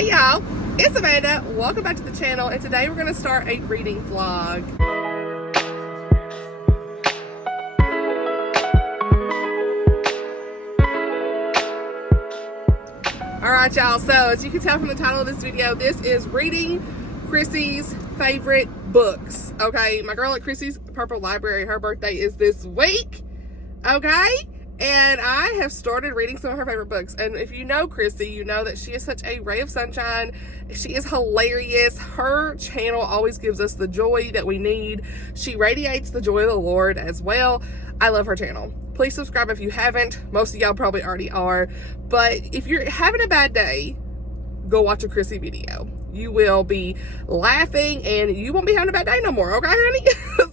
Hey y'all, it's Amanda. Welcome back to the channel, and today we're going to start a reading vlog. Alright y'all, so as you can tell from the title of this video, this is reading Chrissie's favorite books. Okay, my girl at Chrissie's Purple Library, her birthday is this week. Okay? And I have started reading some of her favorite books. And if you know Chrissie, you know that she is such a ray of sunshine. She is hilarious. Her channel always gives us the joy that we need. She radiates the joy of the Lord as well. I love her channel. Please subscribe if you haven't. Most of y'all probably already are. But if you're having a bad day, go watch a Chrissie video. You will be laughing and you won't be having a bad day no more. Okay, honey?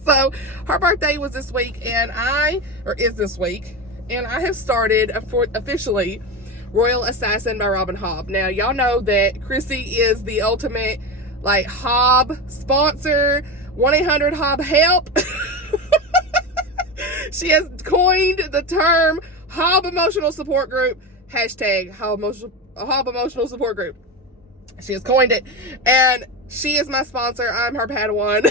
So her birthday was this week and is this week. And I have started officially Royal Assassin by Robin Hobb. Now, y'all know that Chrissie is the ultimate, like, Hobb sponsor. 1-800-HOBB help. She has coined the term Hobb Emotional Support Group. Hashtag Hobb Emotional Support Group. She has coined it. And she is my sponsor. I'm her Padawan.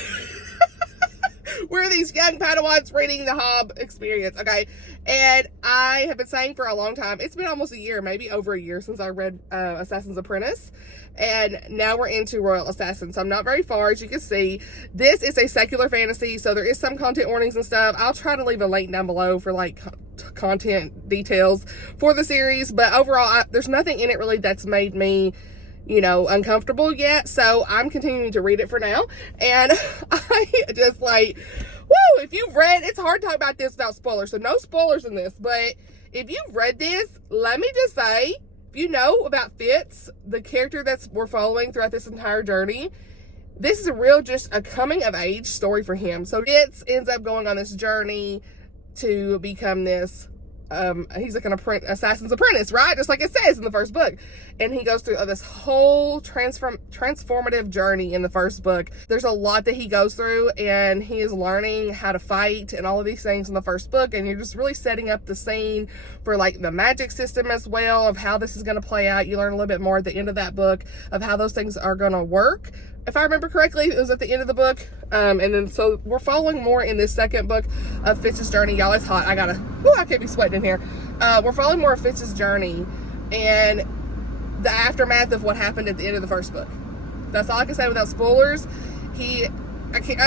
We're these young Padawans reading the Hobb experience, okay? And I have been saying for a long time, it's been almost a year, maybe over a year since I read Assassin's Apprentice. And now we're into Royal Assassin. So I'm not very far, as you can see. This is a secular fantasy, so there is some content warnings and stuff. I'll try to leave a link down below for, like, content details for the series. But overall, there's nothing in it really that's made me, you know, uncomfortable yet. So I'm continuing to read it for now. And I just like, woo, if you've read, it's hard to talk about this without spoilers. So no spoilers in this. But if you've read this, let me just say, if you know about Fitz, the character we're following throughout this entire journey, this is just a coming of age story for him. So Fitz ends up going on this journey to become this he's like an assassin's apprentice, right? Just like it says in the first book. And he goes through this whole transformative journey in the first book. There's a lot that he goes through, and he is learning how to fight and all of these things in the first book. And you're just really setting up the scene for, like, the magic system as well, of how this is going to play out. You learn a little bit more at the end of that book of how those things are going to work. If I remember correctly, it was at the end of the book. And then, so we're following more in this second book of Fitz's journey. Y'all, it's hot. I can't be sweating in here. We're following more of Fitz's journey and the aftermath of what happened at the end of the first book. That's all I can say without spoilers. I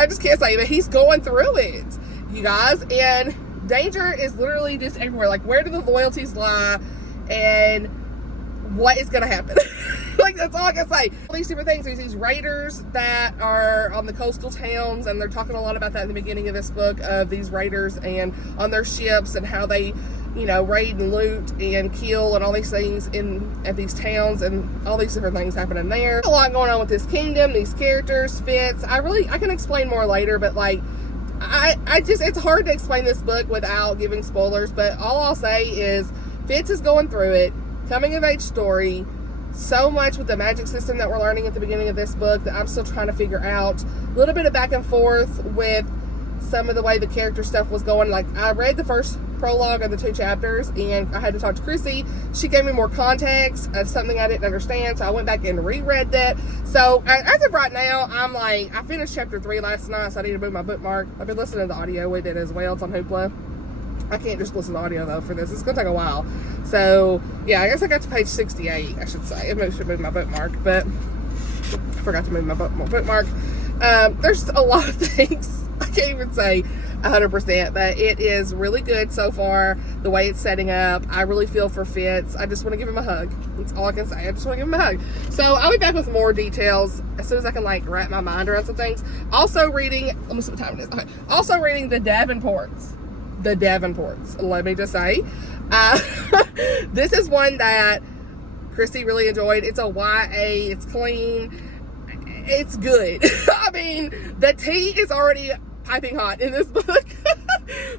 just can't say, but he's going through it, you guys. And danger is literally just everywhere. Like, where do the loyalties lie? And what is going to happen? Like, that's all I can say. All these different things. There's these raiders that are on the coastal towns, and they're talking a lot about that in the beginning of this book, of these raiders and on their ships and how they, you know, raid and loot and kill and all these things at these towns, and all these different things happening there. A lot going on with this kingdom, these characters, Fitz. I can explain more later, but, like, it's hard to explain this book without giving spoilers. But all I'll say is Fitz is going through it, coming of age story. So much with the magic system that we're learning at the beginning of this book that I'm still trying to figure out. A little bit of back and forth with some of the way the character stuff was going. Like, I read the first prologue of the 2 chapters, and I had to talk to Chrissie. She gave me more context of something I didn't understand, so I went back and reread that. So as of right now, I'm like, I finished chapter 3 last night, so I need to move my bookmark. I've been listening to the audio with it as well. It's on Hoopla. I can't just listen to audio, though, for this. It's going to take a while. So, yeah, I guess I got to page 68, I should say. I should move my bookmark, but I forgot to move my bookmark. There's a lot of things. I can't even say 100%, but it is really good so far, the way it's setting up. I really feel for Fitz. I just want to give him a hug. That's all I can say. I just want to give him a hug. So, I'll be back with more details as soon as I can, like, wrap my mind around some things. Also reading, let me see what time it is. Okay. Also reading the Davenports. Let me just say, this is one that Chrissie really enjoyed. It's a YA, it's clean, it's good. I mean, the tea is already piping hot in this book.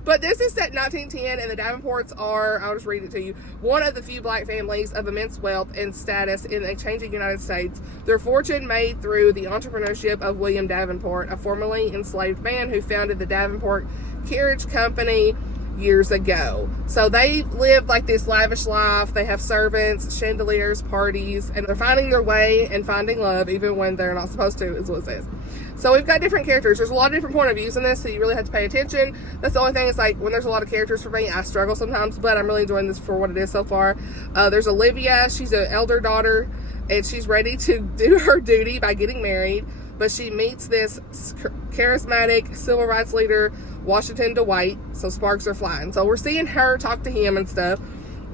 But this is set in 1910, and the Davenports are, I'll just read it to you, one of the few black families of immense wealth and status in a changing United States. Their fortune made through the entrepreneurship of William Davenport, a formerly enslaved man who founded the Davenport Carriage Company years ago. So they live like this lavish life. They have servants, chandeliers, parties, and they're finding their way and finding love even when they're not supposed to, is what it says. So we've got different characters. There's a lot of different point of views in this, so you really have to pay attention. That's the only thing, is like when there's a lot of characters for me, I struggle sometimes, but I'm really enjoying this for what it is so far. There's Olivia. She's an elder daughter, and she's ready to do her duty by getting married, but she meets this charismatic civil rights leader, Washington Dwight, so sparks are flying. So we're seeing her talk to him and stuff.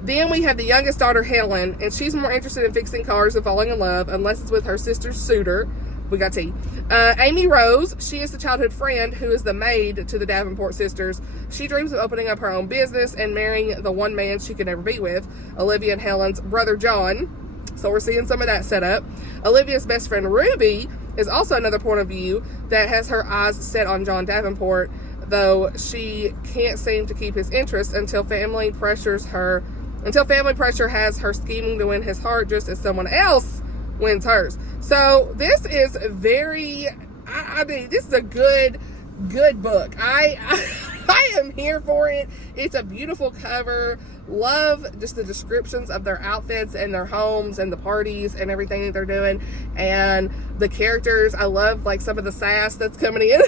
Then we have the youngest daughter, Helen, and she's more interested in fixing cars and falling in love, unless it's with her sister's suitor. We got T. Amy Rose, she is the childhood friend who is the maid to the Davenport sisters. She dreams of opening up her own business and marrying the one man she could never be with, Olivia and Helen's brother, John. So we're seeing some of that set up. Olivia's best friend, Ruby, is also another point of view that has her eyes set on John Davenport, though she can't seem to keep his interest until family pressure has her scheming to win his heart just as someone else wins hers. So this is I mean, this is a good book. I am here for it. It's a beautiful cover. Love just the descriptions of their outfits and their homes and the parties and everything that they're doing, and the characters. I love like some of the sass that's coming in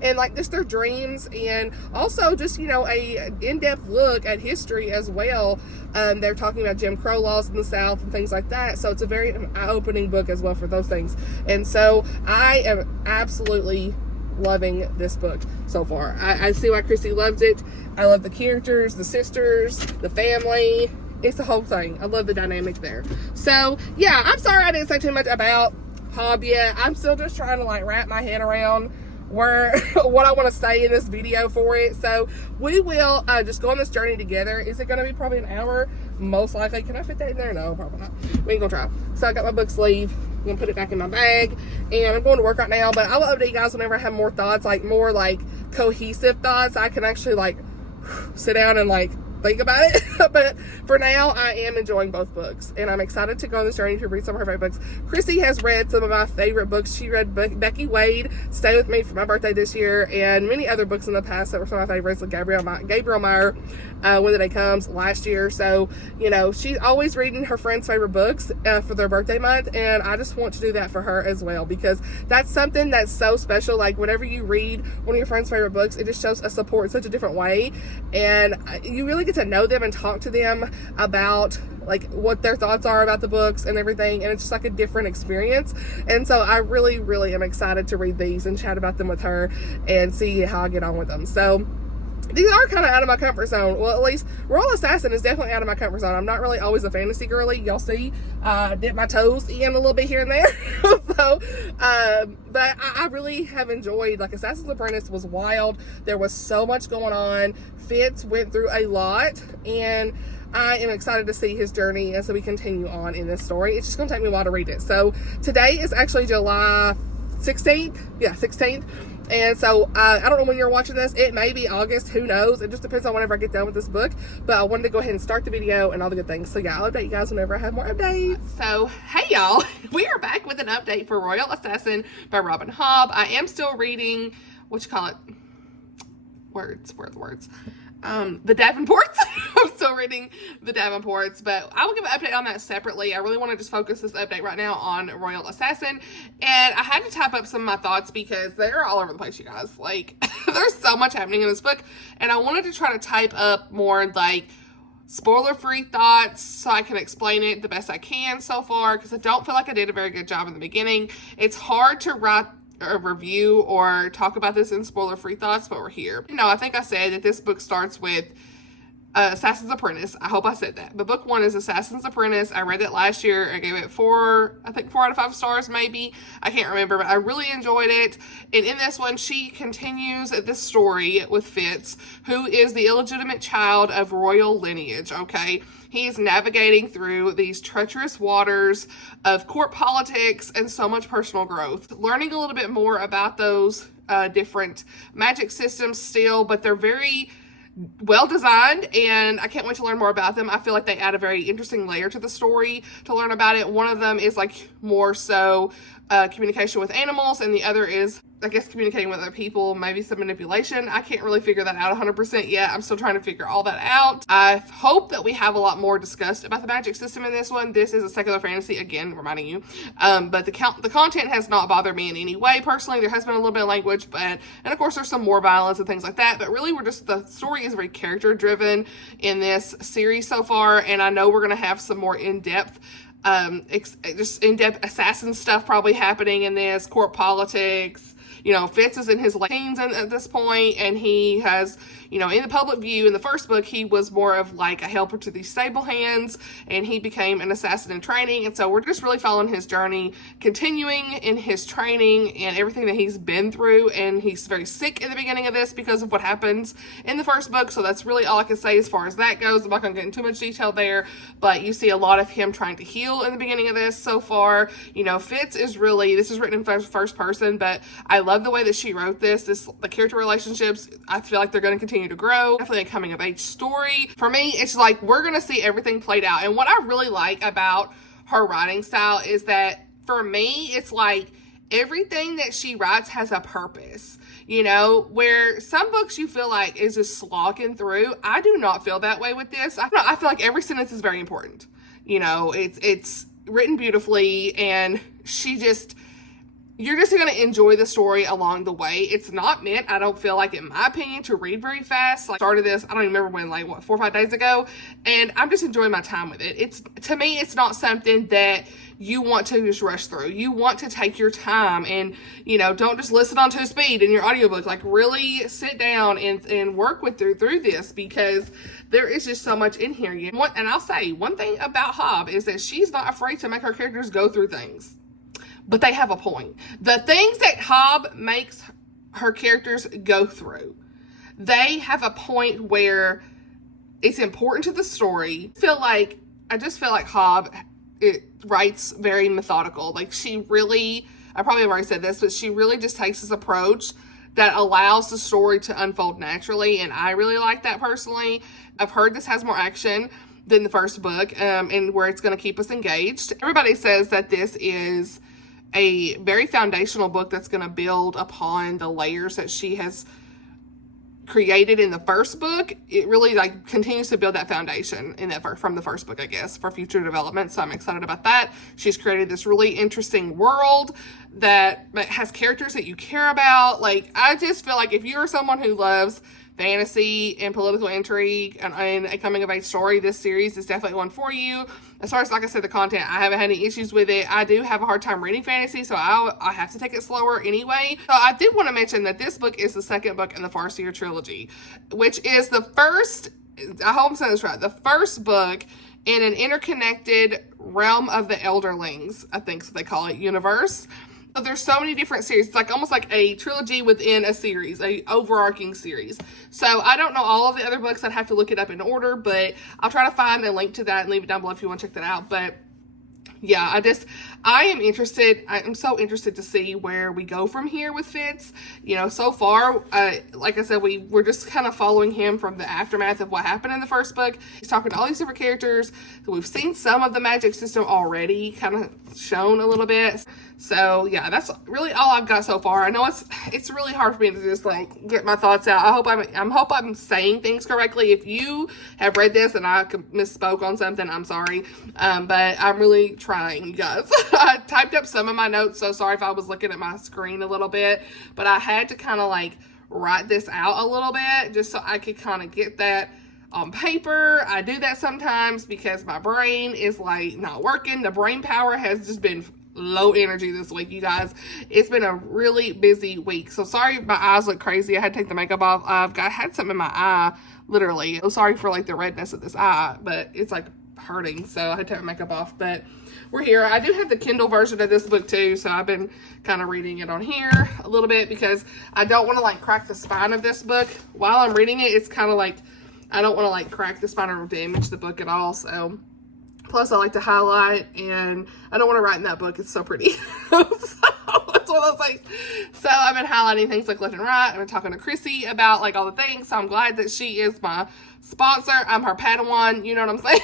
and like just their dreams, and also just, you know, a in-depth look at history as well. They're talking about Jim Crow laws in the South and things like that, so it's a very eye-opening book as well for those things. And so I am absolutely loving this book so far. I see why Chrissie loves it. I love the characters, the sisters, the family. It's the whole thing. I love the dynamic there. So yeah, I'm sorry I didn't say too much about Hobb yet. I'm still just trying to like wrap my head around what I want to say in this video for it. So we will just go on this journey together. Is it going to be probably an hour? Most likely. Can I fit that in there? No, probably not. We ain't gonna try. So I got my book sleeve. I'm gonna put it back in my bag, and I'm going to work right now, but I will update you guys whenever I have more thoughts, like more like cohesive thoughts. I can actually like sit down and like think about it. But for now, I am enjoying both books, and I'm excited to go on this journey to read some of her favorite books. Chrissie has read some of my favorite books. She read Becky Wade, Stay With Me, for my birthday this year, and many other books in the past that were some of my favorites, like Gabriel Meyer, When the Day Comes, last year. So, you know, she's always reading her friends' favorite books for their birthday month, and I just want to do that for her as well, because that's something that's so special. Like, whenever you read one of your friends' favorite books, it just shows a support in such a different way, and you really get to know them and talk to them about like what their thoughts are about the books and everything, and it's just like a different experience. And so I really am excited to read these and chat about them with her and see how I get on with them. So these are kind of out of my comfort zone. Well, at least Royal Assassin is definitely out of my comfort zone. I'm not really always a fantasy girly. Y'all see, dip my toes in a little bit here and there. So, but I really have enjoyed, like, Assassin's Apprentice was wild. There was so much going on. Fitz went through a lot, and I am excited to see his journey as we continue on in this story. It's just going to take me a while to read it. So today is actually July 16th. Yeah, 16th. And so I don't know when you're watching this. It may be August. Who knows? It just depends on whenever I get done with this book. But I wanted to go ahead and start the video and all the good things. So yeah, I'll update you guys whenever I have more updates. So hey y'all, we are back with an update for Royal Assassin by Robin Hobb. I am still reading, the Davenports. I'm still reading the Davenports, but I will give an update on that separately. I really want to just focus this update right now on Royal Assassin, and I had to type up some of my thoughts because they're all over the place, you guys. Like, there's so much happening in this book, and I wanted to try to type up more like spoiler-free thoughts so I can explain it the best I can so far, because I don't feel like I did a very good job in the beginning. It's hard to write a review or talk about this in spoiler-free thoughts, but we're here. You know, I think I said that this book starts with Assassin's Apprentice. I hope I said that. But book one is Assassin's Apprentice. I read it last year. I gave it 4 out of 5 stars maybe. I can't remember, but I really enjoyed it. And in this one, she continues this story with Fitz, who is the illegitimate child of royal lineage, okay? He's navigating through these treacherous waters of court politics and so much personal growth. Learning a little bit more about those different magic systems still, but they're very well designed, and I can't wait to learn more about them. I feel like they add a very interesting layer to the story to learn about it. One of them is like more so communication with animals, and the other is I guess communicating with other people, maybe some manipulation. I can't really figure that out 100% yet. I'm still trying to figure all that out. I hope that we have a lot more discussed about the magic system in this one. This is a secular fantasy, again, reminding you. But the content has not bothered me in any way. Personally, there has been a little bit of language, and of course there's some more violence and things like that. But really, the story is very character driven in this series so far. And I know we're going to have some more in-depth just in-depth assassin stuff probably happening in this, court politics. You know, Fitz is in his late teens at this point, and he has, you know, in the public view, in the first book, he was more of like a helper to these stable hands, and he became an assassin in training. And so we're just really following his journey, continuing in his training and everything that he's been through. And he's very sick in the beginning of this because of what happens in the first book. So that's really all I can say as far as that goes. I'm not going to get into too much detail there, but you see a lot of him trying to heal in the beginning of this so far. You know, Fitz is really, this is written in first person, but I love the way that she wrote this. The character relationships, I feel like they're going to continue to grow. Definitely a coming of age story. For me, it's like we're going to see everything played out. And what I really like about her writing style is that for me, it's like everything that she writes has a purpose. You know, where some books you feel like is just slogging through. I do not feel that way with this. I feel like every sentence is very important. You know, it's written beautifully, and you're just going to enjoy the story along the way. It's not meant, I don't feel like, in my opinion, to read very fast. Like, I started this, I don't even remember when, like, what, 4 or 5 days ago, and I'm just enjoying my time with it. To me, it's not something that you want to just rush through. You want to take your time and, you know, don't just listen on 2 speed in your audiobook. Like, really sit down and work through this, because there is just so much in here. And I'll say, one thing about Hobb is that she's not afraid to make her characters go through things. But they have a point. The things that Hobb makes her characters go through, they have a point where it's important to the story. I just feel like Hobb, it writes very methodical. Like, she really, I probably have already said this, but she really just takes this approach that allows the story to unfold naturally. And I really like that personally. I've heard this has more action than the first book, and where it's going to keep us engaged. Everybody says that this is a very foundational book that's going to build upon the layers that she has created in the first book. It really like continues to build that foundation in that from the first book, I guess, for future development. So I'm excited about that. She's created this really interesting world that has characters that you care about. Like, I just feel like if you're someone who loves fantasy and political intrigue and a coming of age story, this series is definitely one for you. As far as, like I said, the content, I haven't had any issues with it. I do have a hard time reading fantasy, so I have to take it slower anyway. So I did want to mention that this book is the second book in the Farseer trilogy, which is the first, I hope I'm saying this right, the first book in an interconnected realm of the Elderlings, I think so they call it, universe. So there's so many different series. It's like almost like a trilogy within a series, a overarching series. So I don't know all of the other books. I'd have to look it up in order, but I'll try to find a link to that and leave it down below if you want to check that out. But yeah, I am interested. I'm so interested to see where we go from here with Fitz. You know, so far, like I said, we're just kind of following him from the aftermath of what happened in the first book. He's talking to all these different characters. So we've seen some of the magic system already kind of shown a little bit. So yeah, that's really all I've got so far. I know it's really hard for me to just like get my thoughts out. I hope I'm saying things correctly. If you have read this and I misspoke on something, I'm sorry. But I'm really trying, you guys. I typed up some of my notes, so sorry if I was looking at my screen a little bit, but I had to kind of like write this out a little bit just so I could kind of get that on paper. I do that sometimes because my brain is like not working. The brain power has just been low energy this week, you guys. It's been a really busy week. So sorry my eyes look crazy. I had to take the makeup off. I had something in my eye, literally. So sorry for like the redness of this eye, but it's like hurting. So I had to take my makeup off, but we're here. I do have the Kindle version of this book too. So I've been kind of reading it on here a little bit because I don't want to like crack the spine of this book while I'm reading it. It's kind of like, I don't want to like crack the spine or damage the book at all. So plus, I like to highlight, and I don't want to write in that book. It's so pretty. So, it's one of those things. So, I've been highlighting things like left and right. I've been talking to Chrissie about, like, all the things. So, I'm glad that she is my sponsor. I'm her Padawan. You know what I'm saying?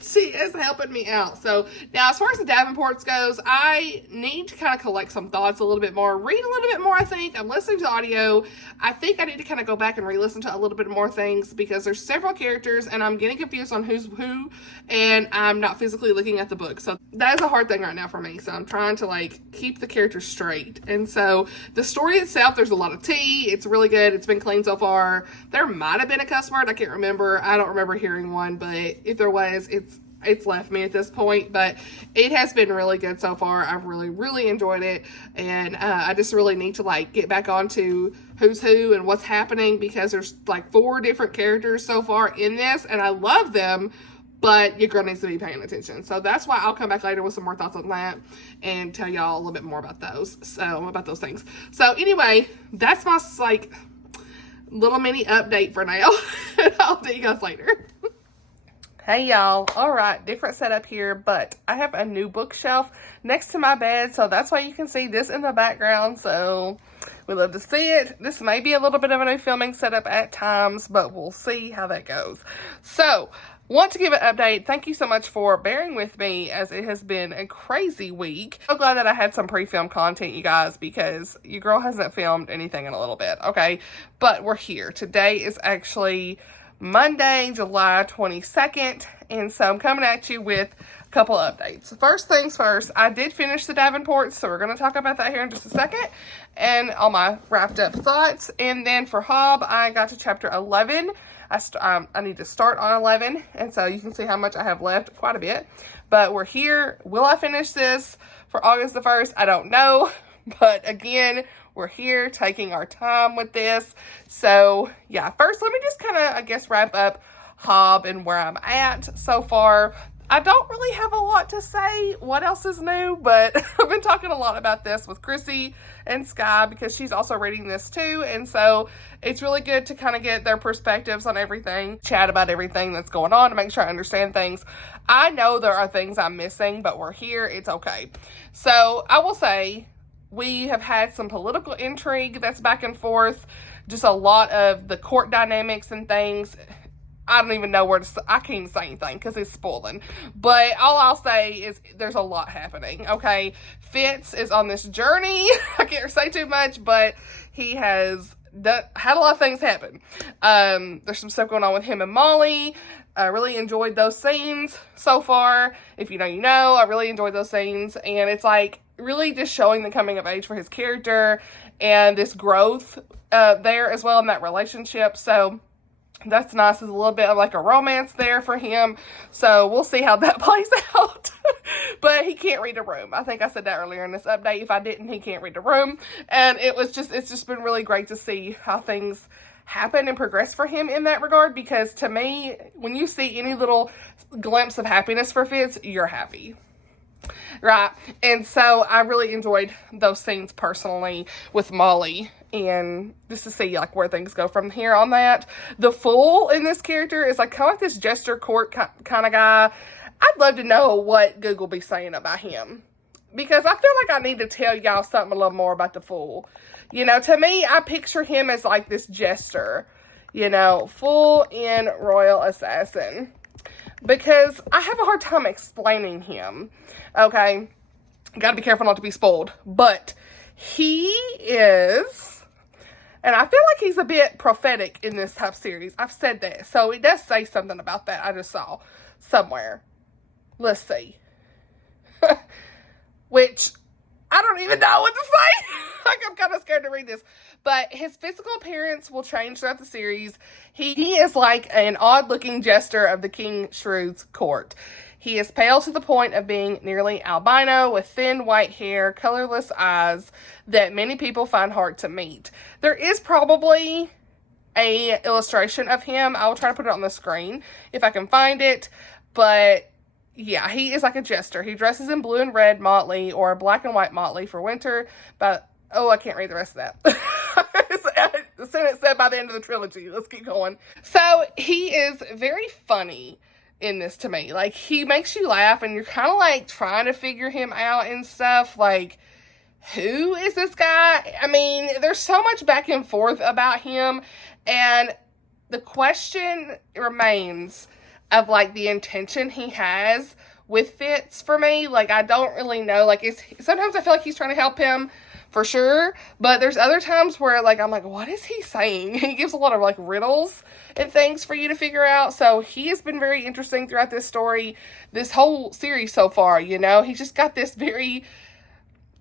She is helping me out. So now, as far as the Davenports goes, I need to kind of collect some thoughts a little bit more, read a little bit more. I think I'm listening to the audio. I think I need to kind of go back and re-listen to a little bit more things because there's several characters and I'm getting confused on who's who, and I'm not physically looking at the book. So that is a hard thing right now for me. So I'm trying to like keep the characters straight. And so the story itself, there's a lot of tea. It's really good. It's been clean so far. There might have been a cuss word. I can't remember. I don't remember hearing one, but if there was, it's left me at this point. But it has been really good so far. I've really enjoyed it, and I just really need to like get back onto who's who and what's happening, because there's like 4 different characters so far in this, and I love them, but your girl needs to be paying attention. So that's why I'll come back later with some more thoughts on that and tell y'all a little bit more about those. So about those things. So anyway, that's my like little mini update for now. I'll see you guys later. Hey y'all, all right, different setup here, but I have a new bookshelf next to my bed, so that's why you can see this in the background. So we love to see it. This may be a little bit of a new filming setup at times, but we'll see how that goes. So want to give an update. Thank you so much for bearing with me, as it has been a crazy week. So glad that I had some pre-film content, you guys, because your girl hasn't filmed anything in a little bit, okay? But we're here. Today is actually Monday, July 22nd, and so I'm coming at you with a couple updates. First things first, I did finish the Davenports, so we're going to talk about that here in just a second, and all my wrapped up thoughts. And then for Hobb, I got to chapter 11. I need to start on 11, and so you can see how much I have left, quite a bit. But we're here. Will I finish this for August the 1st? I don't know, but again, we're here taking our time with this. So yeah, first let me just kind of, I guess, wrap up Hobb and where I'm at so far. I don't really have a lot to say what else is new, but I've been talking a lot about this with Chrissie and Sky because she's also reading this too. And so it's really good to kind of get their perspectives on everything, chat about everything that's going on to make sure I understand things. I know there are things I'm missing, but we're here. It's okay. So I will say, we have had some political intrigue that's back and forth, just a lot of the court dynamics and things. I don't even know where to, I can't even say anything because it's spoiling. But all I'll say is there's a lot happening, okay? Fitz is on this journey. I can't say too much, but he has had a lot of things happen. There's some stuff going on with him and Molly. I really enjoyed those scenes so far. If you know, you know. I really enjoyed those scenes. And it's like really just showing the coming of age for his character and this growth there as well in that relationship. So that's nice. There's a little bit of like a romance there for him. So we'll see how that plays out. But he can't read a room. I think I said that earlier in this update. If I didn't, he can't read a room. And it's just been really great to see how things happen and progress for him in that regard. Because to me, when you see any little glimpse of happiness for Fitz, you're happy. Right. And so I really enjoyed those scenes personally with Molly, and just to see like where things go from here on that. The Fool in this character is like kind of like this jester court kind of guy. I'd love to know what Google be saying about him, because I feel like I need to tell y'all something a little more about the Fool. You know, to me, I picture him as like this jester, you know, full in royal assassin, because I have a hard time explaining him. Okay, gotta be careful not to be spoiled, but he is, and I feel like he's a bit prophetic in this type of series. I've said that, so it does say something about that. I just saw somewhere. Let's see. Which I don't even know what to say. Like, I'm kind of scared to read this. But his physical appearance will change throughout the series. He is like an odd-looking jester of the King Shrewd's court. He is pale to the point of being nearly albino, with thin white hair, colorless eyes that many people find hard to meet. There is probably a illustration of him. I will try to put it on the screen if I can find it. But yeah, he is like a jester. He dresses in blue and red motley, or black and white motley for winter. But oh, I can't read the rest of that. The sentence said by the end of the trilogy. Let's keep going. So he is very funny in this to me. Like, he makes you laugh, and you're kind of like trying to figure him out and stuff. Like, who is this guy? I mean, there's so much back and forth about him, and the question remains of, like, the intention he has with Fitz for me. Like, I don't really know. Like, sometimes I feel like he's trying to help him for sure, but there's other times where, like, I'm like, what is he saying? He gives a lot of, like, riddles and things for you to figure out. So he has been very interesting throughout this story, this whole series so far, you know? He's just got this very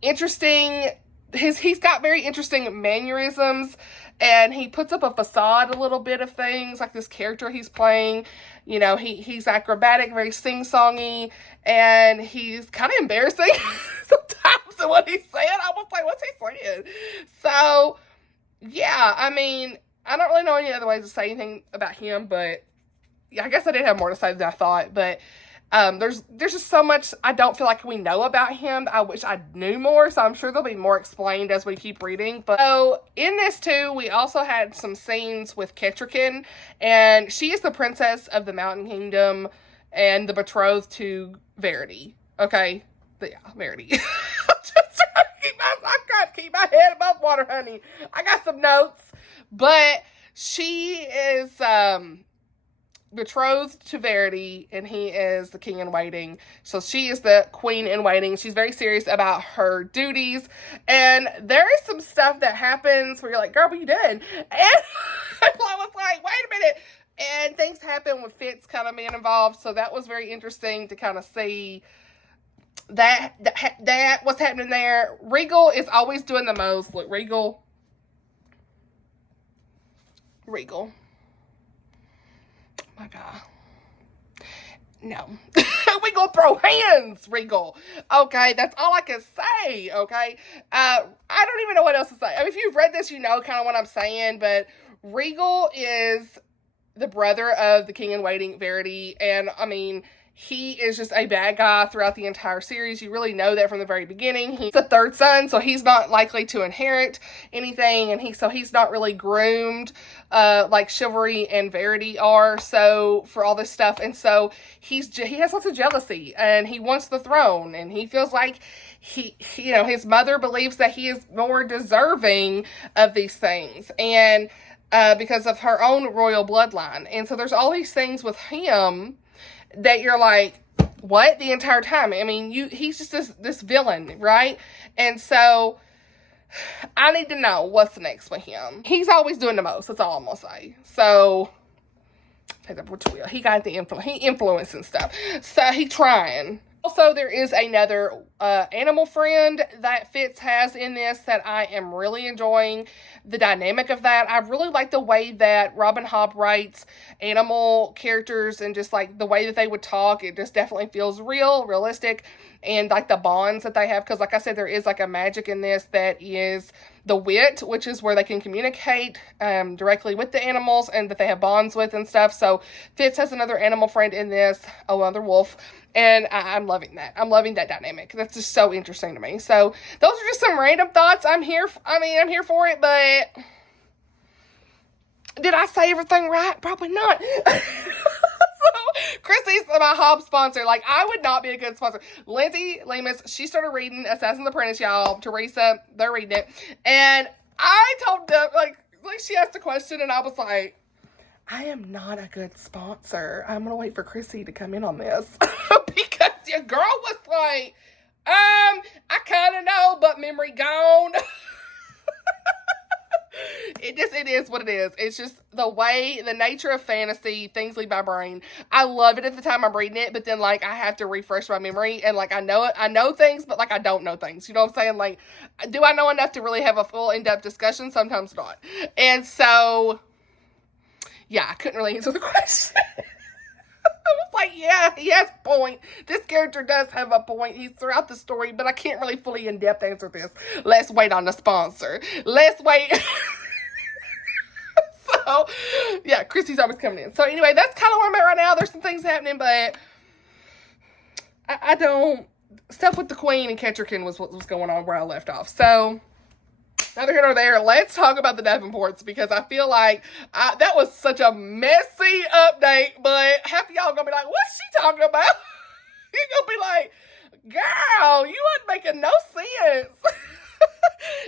interesting, he's got very interesting mannerisms, and he puts up a facade a little bit of things, like this character he's playing. You know, he's acrobatic, very sing-songy, and he's kind of embarrassing sometimes in what he's saying. I was like, what's he saying? So, yeah, I mean, I don't really know any other ways to say anything about him, but yeah, I guess I did have more to say than I thought, but there's just so much I don't feel like we know about him. I wish I knew more, so I'm sure there'll be more explained as we keep reading. But so in this too, we also had some scenes with Kettricken, and she is the princess of the Mountain Kingdom and the betrothed to Verity. Okay, but yeah, Verity. I'm trying to keep my head above water, honey. I got some notes, but she is betrothed to Verity, and he is the king in waiting. So she is the queen in waiting. She's very serious about her duties, and there is some stuff that happens where you're like, girl, what you doing? And I was like, wait a minute. And things happen with Fitz kind of being involved, so that was very interesting to kind of see that what's happening there. Regal is always doing the most. Look, Regal. My God. No. We gonna throw hands, Regal. Okay, that's all I can say, okay? I don't even know what else to say. I mean, if you've read this, you know kind of what I'm saying, but Regal is the brother of the king in waiting, Verity, and, I mean, he is just a bad guy throughout the entire series. You really know that from the very beginning. He's the third son, so he's not likely to inherit anything, and he's not really groomed like Chivalry and Verity are, so for all this stuff. And so he has lots of jealousy, and he wants the throne, and he feels like you know, his mother believes that he is more deserving of these things, and because of her own royal bloodline. And so there's all these things with him that you're like, what, the entire time? I mean, he's just this villain, right? And so I need to know what's next with him. He's always doing the most. That's all I'm gonna say. So he got the influence. He influencing stuff. So he trying. Also, there is another animal friend that Fitz has in this that I am really enjoying the dynamic of that. I really like the way that Robin Hobb writes animal characters, and just like the way that they would talk. It just definitely feels realistic, and like the bonds that they have. Because like I said, there is like a magic in this that is the wit, which is where they can communicate directly with the animals, and that they have bonds with and stuff. So Fitz has another animal friend in this, another wolf. And I'm loving that. I'm loving that dynamic. That's just so interesting to me. So those are just some random thoughts. I'm here for it, but did I say everything right? Probably not. So Chrissie's my Hobb sponsor. Like, I would not be a good sponsor. Lindsay Lemus, she started reading Assassin's Apprentice, y'all. Teresa, they're reading it. And I told them, like she asked a question, and I was like, I am not a good sponsor. I'm going to wait for Chrissy to come in on this. Because your girl was like, I kind of know, but memory gone. It is what it is. It's just the nature of fantasy, things leave my brain. I love it at the time I'm reading it, but then, like, I have to refresh my memory, and, like, I know things, but, like, I don't know things. You know what I'm saying? Like, do I know enough to really have a full in-depth discussion? Sometimes not. And so, yeah, I couldn't really answer the question. I was like, yeah, he has a point. This character does have a point. He's throughout the story, but I can't really fully in-depth answer this. Let's wait on the sponsor. Let's wait. So, yeah, Chrissy's always coming in. So, anyway, that's kind of where I'm at right now. There's some things happening, but I don't... Stuff with the Queen and Kettricken was what was going on where I left off. So, neither here nor there. Let's talk about the Davenports, because I feel like that was such a messy update, but half of y'all gonna be like, what's she talking about? You're gonna be like, girl, you wasn't making no sense.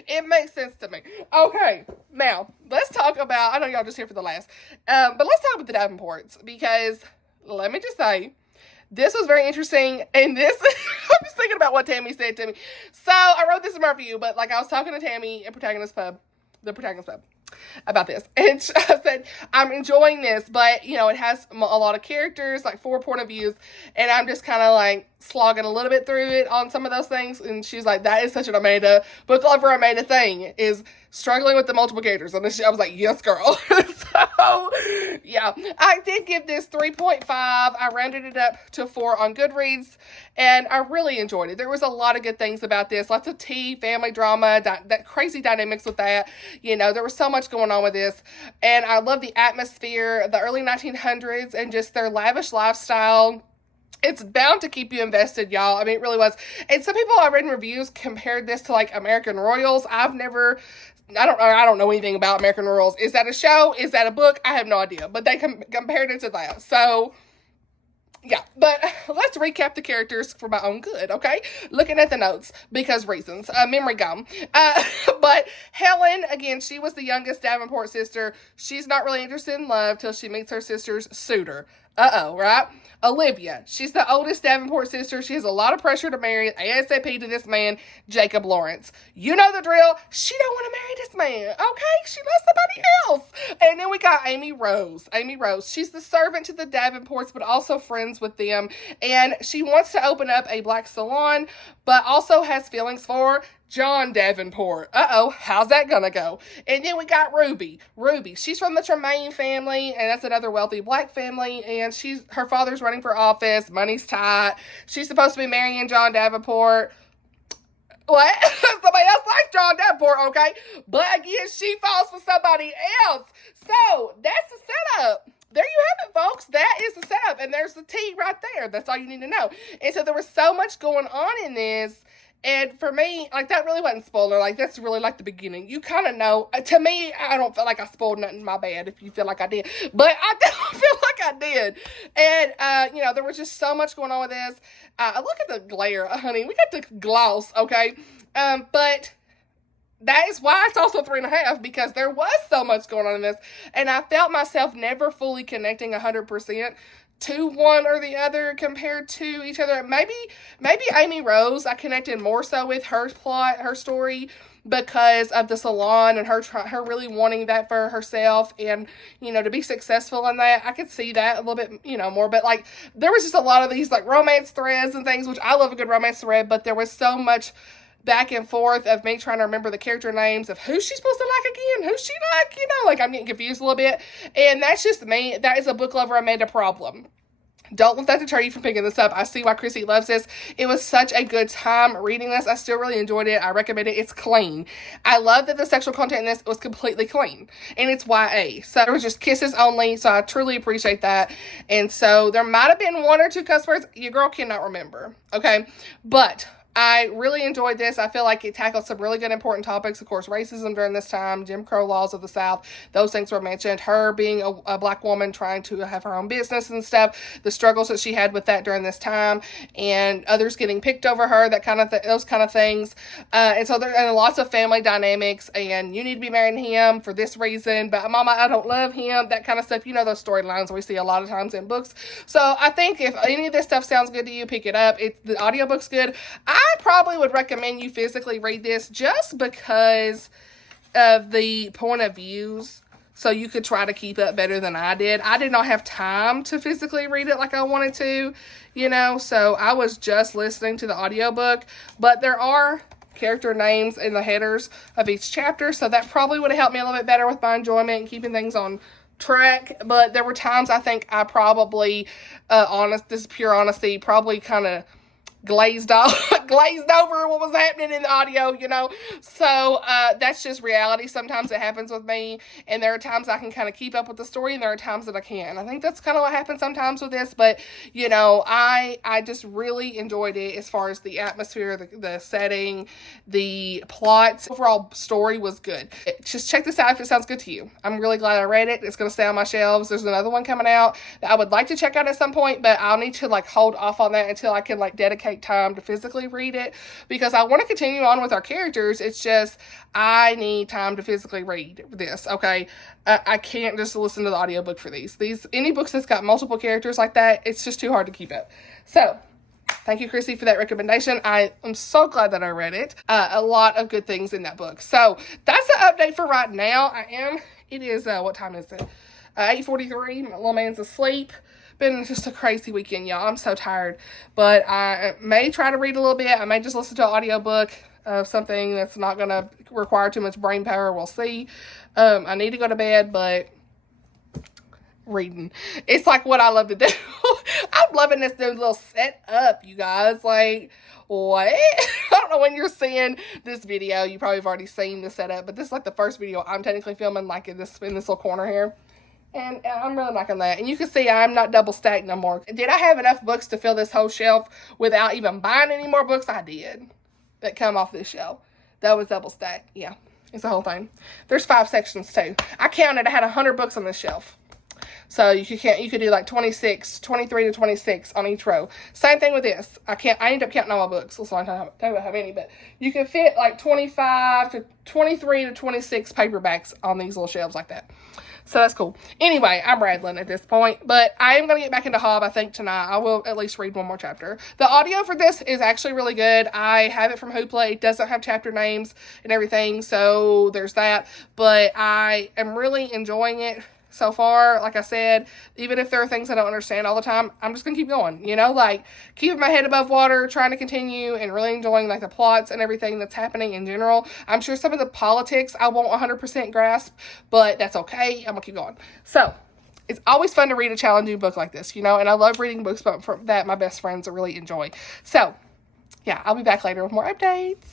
It makes sense to me. Okay, now, let's talk about, I know y'all just here for the last, but let's talk about the Davenports, because let me just say, this was very interesting, and this, I'm just thinking about what Tammy said to me. So, I wrote this in my review, but, like, I was talking to Tammy at the Protagonist Pub, about this, and I said, I'm enjoying this, but, you know, it has a lot of characters, like 4 point of views, and I'm just kind of, like, slogging a little bit through it on some of those things, and she's like, that is such an Amanda, book lover Amanda thing, is struggling with the multiple characters, and I was like, yes, girl. So, yeah, I did give this 3.5, I rounded it up to 4 on Goodreads, and I really enjoyed it. There was a lot of good things about this, lots of tea, family drama, that crazy dynamics with that, you know, there was so much going on with this, and I love the atmosphere, the early 1900s, and just their lavish lifestyle. It's bound to keep you invested, y'all. I mean, it really was. And some people I've read in reviews compared this to, like, American Royals. I don't know anything about American Royals. Is that a show? Is that a book? I have no idea. But they compared it to that. So, yeah. But let's recap the characters for my own good, okay? Looking at the notes, because reasons. Memory gum. But Helen, again, she was the youngest Davenport sister. She's not really interested in love till she meets her sister's suitor. Right? Olivia, she's the oldest Davenport sister. She has a lot of pressure to marry ASAP to this man, Jacob Lawrence. You know the drill. She don't want to marry this man, okay? She loves somebody else. And then we got Amy Rose. Amy Rose, she's the servant to the Davenports, but also friends with them. And she wants to open up a black salon, but also has feelings for John Davenport. How's that gonna go? And then we got Ruby. Ruby, she's from the Tremaine family, and that's another wealthy black family, and her father's running for office, money's tight. She's supposed to be marrying John Davenport. What? Somebody else likes John Davenport, okay? But again, she falls for somebody else. So, that's the setup. There you have it, folks. That is the setup, and there's the tea right there. That's all you need to know. And so there was so much going on in this. And for me, like, that really wasn't spoiler. Like, that's really, like, the beginning. You kind of know. To me, I don't feel like I spoiled nothing. My bad if you feel like I did. But I don't feel like I did. And, you know, there was just so much going on with this. Look at the glare, honey. We got the gloss, okay? But that is why it's also 3.5, because there was so much going on in this. And I felt myself never fully connecting 100% to one or the other compared to each other. Maybe Amy Rose, I connected more so with her plot, her story, because of the salon and her really wanting that for herself and, you know, to be successful in that. I could see that a little bit, you know, more. But, like, there was just a lot of these, like, romance threads and things, which I love a good romance thread, but there was so much back and forth of me trying to remember the character names of who's she supposed to like again, who's she like, you know, like, I'm getting confused a little bit, and that's just me. That is a book lover Amanda problem. Don't let that deter you from picking this up. I see why Chrissie loves this. It was such a good time reading this. I still really enjoyed it. I recommend it. It's clean. I love that the sexual content in this was completely clean. And it's YA. So there was just kisses only. So I truly appreciate that. And so there might have been 1 or 2 cuss words. Your girl cannot remember. Okay. But I really enjoyed this. I feel like it tackled some really good important topics. Of course, racism during this time, Jim Crow laws of the South, those things were mentioned. Her being a black woman trying to have her own business and stuff, the struggles that she had with that during this time, and others getting picked over her, that kind of those kind of things. And so there are lots of family dynamics, and you need to be marrying him for this reason, but mama, I don't love him, that kind of stuff. You know, those storylines we see a lot of times in books. So I think if any of this stuff sounds good to you, pick it up. The audiobook's good. I probably would recommend you physically read this just because of the point of views, so you could try to keep up better than I did. I did not have time to physically read it like I wanted to, you know, so I was just listening to the audiobook, but there are character names in the headers of each chapter, so that probably would have helped me a little bit better with my enjoyment and keeping things on track. But there were times I think I probably, this is pure honesty, probably kind of glazed over what was happening in the audio, you know. So that's just reality. Sometimes it happens with me, and there are times I can kind of keep up with the story, and there are times that I can't. I think that's kind of what happens sometimes with this, but you know, I just really enjoyed it as far as the atmosphere, the setting, the plot. Overall story was good. Just check this out if it sounds good to you. I'm really glad I read it. It's going to stay on my shelves. There's another one coming out that I would like to check out at some point, but I'll need to like hold off on that until I can like dedicate take time to physically read it, because I want to continue on with our characters. It's just, I need time to physically read this, okay? I can't just listen to the audiobook for these. Any books that's got multiple characters like that, it's just too hard to keep up. So, thank you, Chrissie, for that recommendation. I am so glad that I read it. A lot of good things in that book. So, that's the update for right now. It is, what time is it? 8:43. My little man's asleep. Been just a crazy weekend, y'all. I'm so tired. But I may try to read a little bit. I may just listen to an audiobook of something that's not going to require too much brain power. We'll see. I need to go to bed, but reading, it's like what I love to do. I'm loving this new little setup, you guys. Like, what? I don't know when you're seeing this video. You probably have already seen the setup, but this is like the first video I'm technically filming, like in this little corner here. And I'm really liking that. And you can see I'm not double stacked no more. Did I have enough books to fill this whole shelf without even buying any more books? I did. That come off this shelf. That was double stacked. Yeah, it's the whole thing. There's 5 sections too. I counted. I had 100 books on this shelf. So you could do like 26, 23 to 26 on each row. Same thing with this. I ended up counting all my books. So I don't know how many, but you can fit like 25 to 23 to 26 paperbacks on these little shelves like that. So that's cool. Anyway, I'm rattling at this point, but I am going to get back into Hobb, I think, tonight. I will at least read one more chapter. The audio for this is actually really good. I have it from Hoopla. It doesn't have chapter names and everything, so there's that. But I am really enjoying it so far. Like I said, even if there are things I don't understand all the time, I'm just gonna keep going, you know, like keeping my head above water, trying to continue, and really enjoying like the plots and everything that's happening in general. I'm sure some of the politics I won't 100% grasp, but that's okay. I'm gonna keep going. So it's always fun to read a challenging book like this, you know, and I love reading books that my best friends really enjoy. So yeah, I'll be back later with more updates.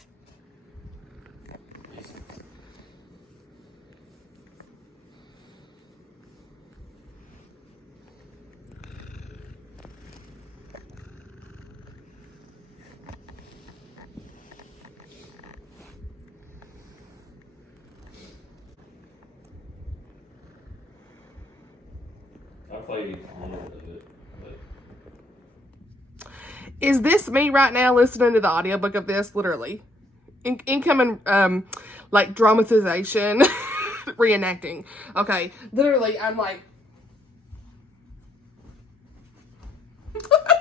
I played a little bit of it, but... Is this me right now listening to the audiobook of this? Literally. Incoming, like, dramatization, reenacting. Okay. Literally, I'm like...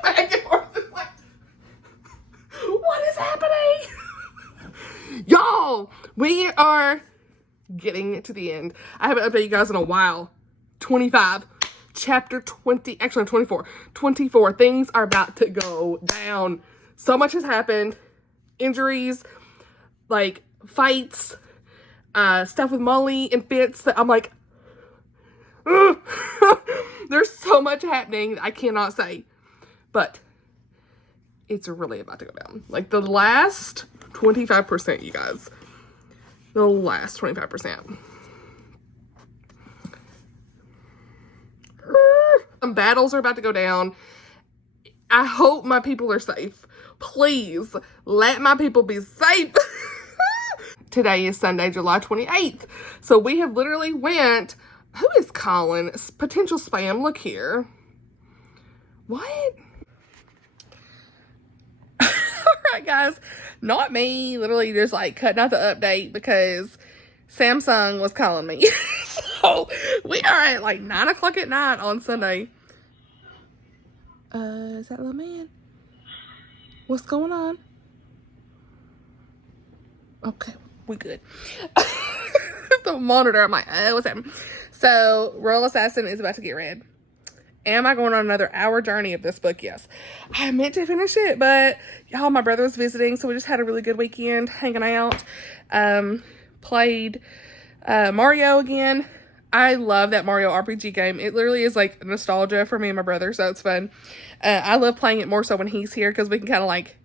back and forth. Like, what is happening? Y'all, we are getting to the end. I haven't updated you guys in a while. 25. Chapter 20, actually 24. 24. Things are about to go down. So much has happened. Injuries, like fights, stuff with Molly and Fitz that I'm like, there's so much happening I cannot say. But it's really about to go down. Like the last 25%, you guys. The last 25%. Some battles are about to go down. I hope my people are safe. Please let my people be safe. Today is Sunday, July 28th. So we have literally went, who is calling? Potential spam. Look here. What? Alright guys, not me. Literally just like cutting out the update because Samsung was calling me. So we are at like 9 o'clock at night on Sunday. Is that Lil Man? What's going on? Okay, we good. The monitor, I'm like, what's happening? So, Royal Assassin is about to get read. Am I going on another hour journey of this book? Yes. I meant to finish it, but y'all, my brother was visiting, so we just had a really good weekend hanging out. Played Mario again. I love that Mario RPG game. It literally is like nostalgia for me and my brother, so it's fun. I love playing it more so when he's here because we can kind of like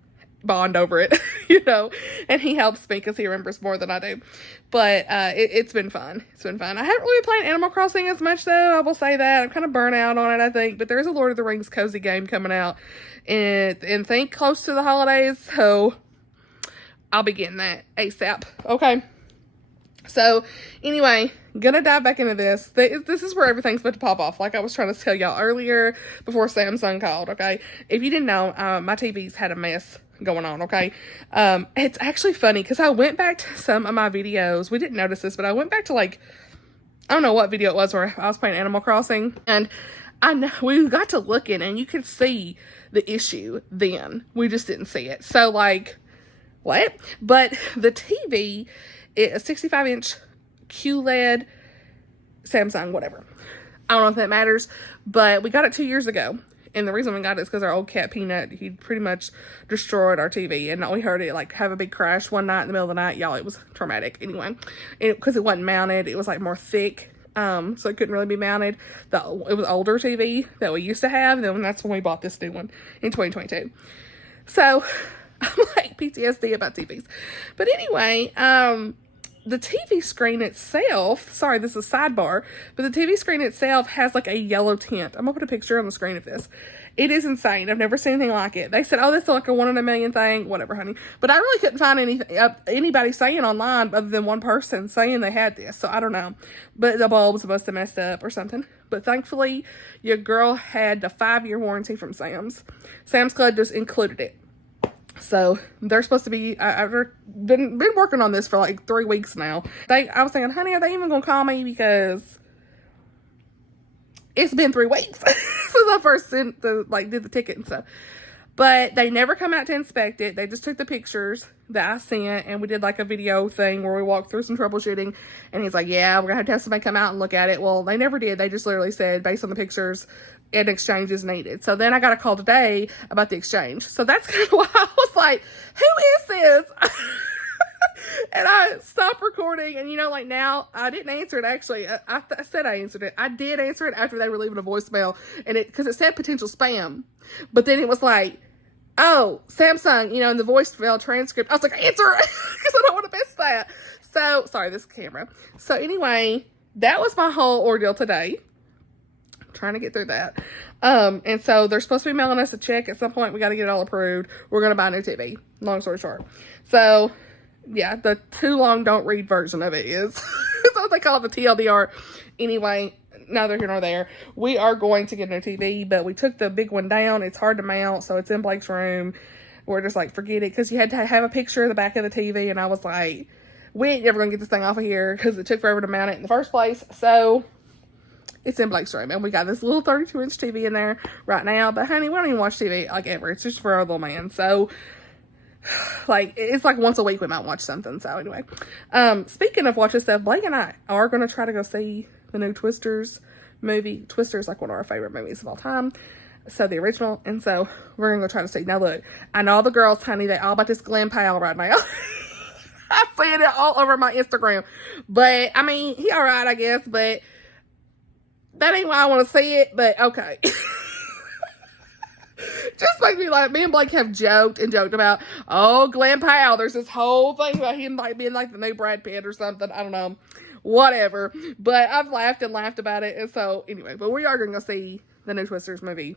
bond over it, you know, and he helps me because he remembers more than I do. But it's been fun. It's been fun. I haven't really played Animal Crossing as much though. I will say that. I'm kind of burnt out on it, I think. But there's a Lord of the Rings cozy game coming out and think close to the holidays, so I'll be getting that ASAP. Okay. So anyway, gonna dive back into this. This is where everything's about to pop off, like I was trying to tell y'all earlier before Samsung called, okay? If you didn't know, my TV's had a mess going on, okay? It's actually funny because I went back to some of my videos. We didn't notice this, but I went back to, like, I don't know what video it was where I was playing Animal Crossing, and I know we got to looking and you could see the issue then. We just didn't see it. So, like, what? But the TV is a 65-inch QLED Samsung, whatever. I don't know if that matters, but we got it 2 years ago. And the reason we got it is because our old cat Peanut, he pretty much destroyed our TV. And we heard it like have a big crash one night in the middle of the night. Y'all, it was traumatic. Anyway, because it wasn't mounted, it was like more thick. So it couldn't really be mounted. It was older TV that we used to have. And then that's when we bought this new one in 2022. So I'm like PTSD about TVs. But anyway, the TV screen itself, sorry, this is a sidebar, but the TV screen itself has like a yellow tint. I'm gonna put a picture on the screen of this. It is insane. I've never seen anything like it. They said, oh, that's like a 1 in a million thing. Whatever, honey. But I really couldn't find anybody saying online other than one person saying they had this. So I don't know. But the bulbs must have messed up or something. But thankfully, your girl had the 5-year warranty from Sam's. Sam's Club just included it. So they're supposed to be, I've been working on this for like 3 weeks now. I was thinking, honey, are they even going to call me? Because it's been 3 weeks since I first did the ticket and stuff. But they never come out to inspect it. They just took the pictures that I sent, and we did like a video thing where we walked through some troubleshooting. And he's like, yeah, we're going to have somebody come out and look at it. Well, they never did. They just literally said, based on the pictures, an exchange is needed. So then I got a call today about the exchange. So that's kind of why I was like, who is this? And I stopped recording, and like now I didn't answer it. Actually, I said I answered it. I did answer it after they were leaving a voicemail, and because it said potential spam, but then it was like, oh, Samsung, in the voicemail transcript. I was like, answer it because I don't want to miss that. So sorry, this camera. So anyway, that was my whole ordeal today. Trying to get through that. And so they're supposed to be mailing us a check at some point. We got to get it all approved. We're going to buy a new TV. Long story short. So yeah, the too long don't read version of it is what they call it, the TLDR. Anyway, neither here nor there. We are going to get a new TV, but we took the big one down. It's hard to mount, so it's in Blake's room. We're just like, forget it, because you had to have a picture of the back of the TV, and I was like, we ain't never going to get this thing off of here because it took forever to mount it in the first place. So it's in Blake's room, and we got this little 32-inch TV in there right now. But honey, we don't even watch TV like ever. It's just for our little man. So like, it's like once a week we might watch something. So anyway, speaking of watching stuff, Blake and I are going to try to go see the new Twisters movie. Twister is like one of our favorite movies of all time. So the original. And so we're going to go try to see. Now look, I know all the girls, honey, they all about this Glenn Powell right now. I'm seeing it all over my Instagram. But I mean, he all right, I guess. But that ain't why I want to see it. But okay. Just makes me like, me and Blake have joked about, oh, Glenn Powell. There's this whole thing about him like being like the new Brad Pitt or something. I don't know. Whatever. But I've laughed and laughed about it. And so anyway, but we are going to go see the new Twisters movie.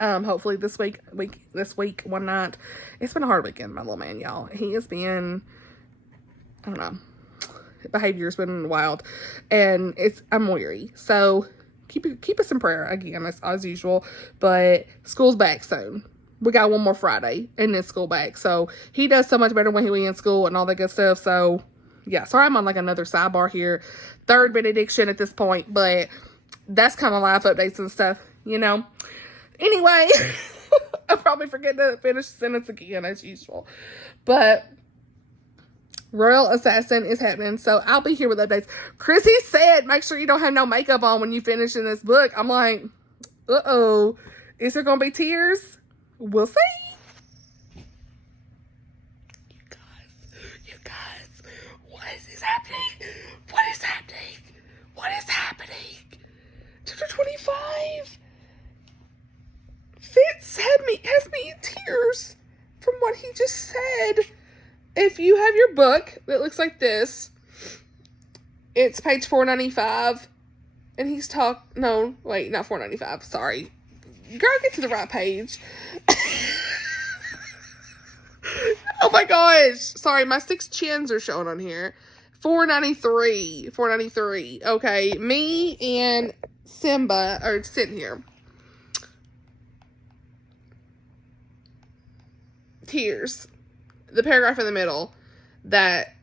Hopefully this week, one night. It's been a hard weekend, my little man, y'all. He has been, I don't know, behavior's been wild, and I'm weary. So keep us in prayer again, as usual. But school's back soon. We got one more Friday, and then school back. So he does so much better when he in school and all that good stuff. So yeah, sorry I'm on like another sidebar here, third benediction at this point, but that's kind of life updates and stuff, Anyway, I'll probably forget to finish the sentence again as usual. But Royal Assassin is happening, so I'll be here with updates. Chrissie said, make sure you don't have no makeup on when you finish in this book. I'm like, uh-oh. Is there going to be tears? We'll see. You guys, what is happening? What is happening? What is happening? Chapter 25. Fitz has me in tears from what he just said. If you have your book, it looks like this. It's page 495. And he's no, wait, not 495. Sorry. Girl, get to the right page. Oh my gosh. Sorry, my 6 chins are showing on here. $4.93. Okay, me and Simba are sitting here. Tears. The paragraph in the middle that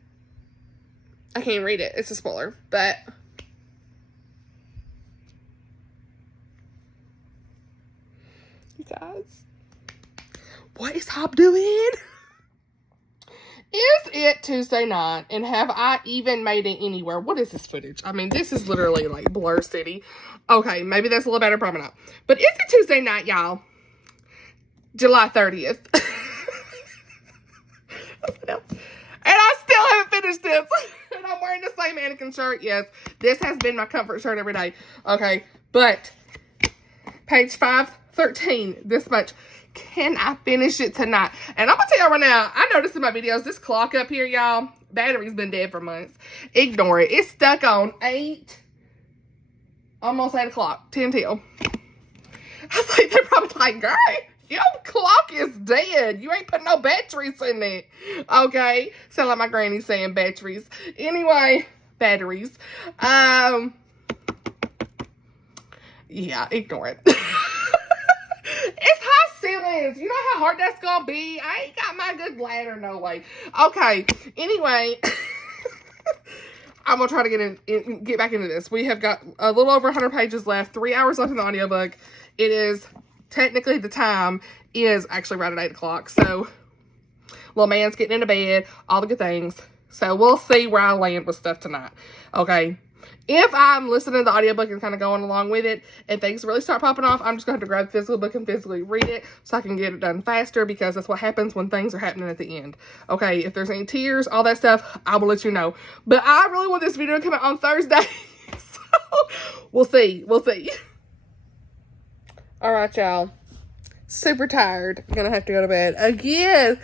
I can't read it. It's a spoiler, but you guys, what is Hobb doing? Is it Tuesday night, and have I even made it anywhere? What is this footage? I mean, this is literally like Blur City. Okay, maybe that's a little better, probably not. But is it Tuesday night, y'all? July 30th. And I still haven't finished this. And I'm wearing the same mannequin shirt. Yes, this has been my comfort shirt every day. Okay, but page 513, this much. Can I finish it tonight? And I'm gonna tell y'all right now, I noticed in my videos, this clock up here, y'all, battery's been dead for months. Ignore it. It's stuck on 8, almost 8 o'clock, 10 till. I was like, they're probably like, girl, your clock is dead. You ain't putting no batteries in it. Okay? Sound like my granny saying batteries. Anyway, batteries. Yeah, ignore it. It's high ceilings. You know how hard that's gonna be? I ain't got my good ladder, no way. Okay, anyway, I'm gonna try to get back into this. We have got a little over 100 pages left, 3 hours left in the audiobook. It is, technically the time is actually right at 8 o'clock, so little man's getting into bed, all the good things. So we'll see where I land with stuff tonight, okay? If I'm listening to the audiobook and kind of going along with it and things really start popping off, I'm just going to have to grab the physical book and physically read it so I can get it done faster, because that's what happens when things are happening at the end. Okay, if there's any tears, all that stuff, I will let you know. But I really want this video to come out on Thursday. So we'll see. We'll see. All right, y'all. Super tired. I'm going to have to go to bed again.